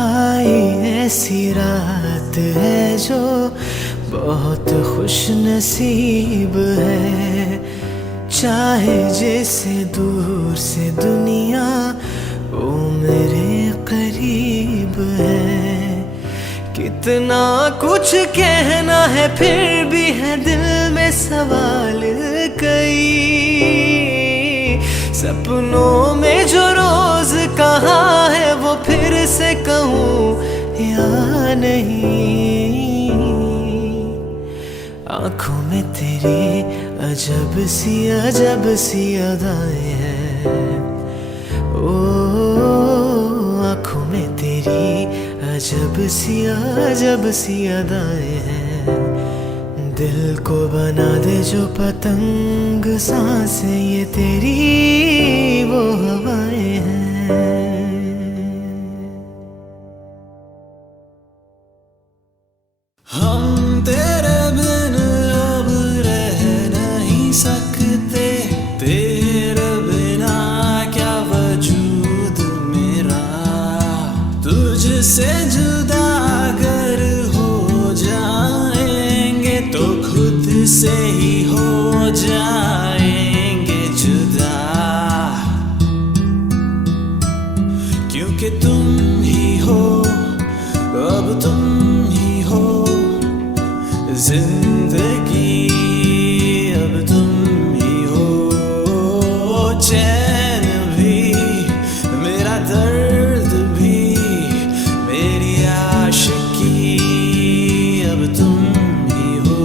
आई ऐसी रात है जो बहुत खुश नसीब है। चाहे जैसे दूर से दुनिया वो मेरे करीब है। कितना कुछ कहना है फिर भी है दिल में सवाल कई। सपनों में जो रोज कहा है वो फिर से कहूँ या नहीं। आँखों में तेरी अजब सी अदाएं हैं। ओ आँखों में तेरी अजब सी अदाएं हैं। दिल को बना दे जो पतंग सांसें ये तेरी वो हवाएं हैं। हम तेरे बिन अब रह नहीं सकते। तेरे बिना क्या वजूद मेरा। तुझसे जुदा अगर हो जाएंगे तो खुद से ही हो जाएंगे जुदा। क्योंकि तुम ही हो अब तुम ही हो जिंदगी। अब तुम ही हो चैन भी मेरा दर्द भी मेरी आशिकी। अब तुम ही हो।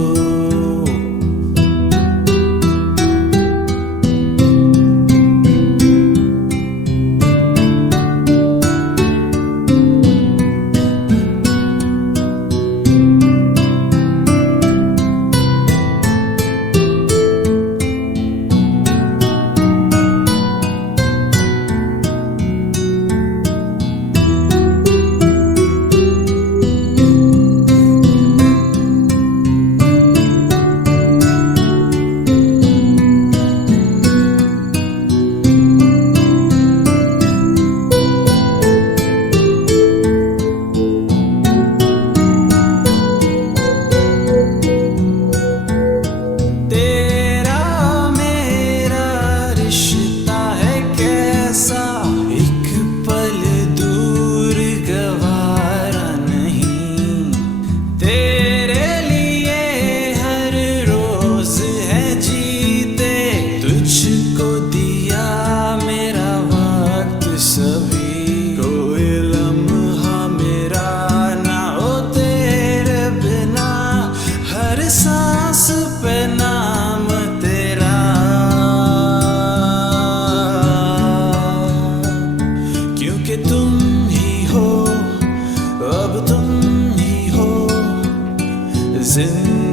सांस पे नाम तेरा। क्योंकि तुम ही हो अब तुम ही हो जिंदगी।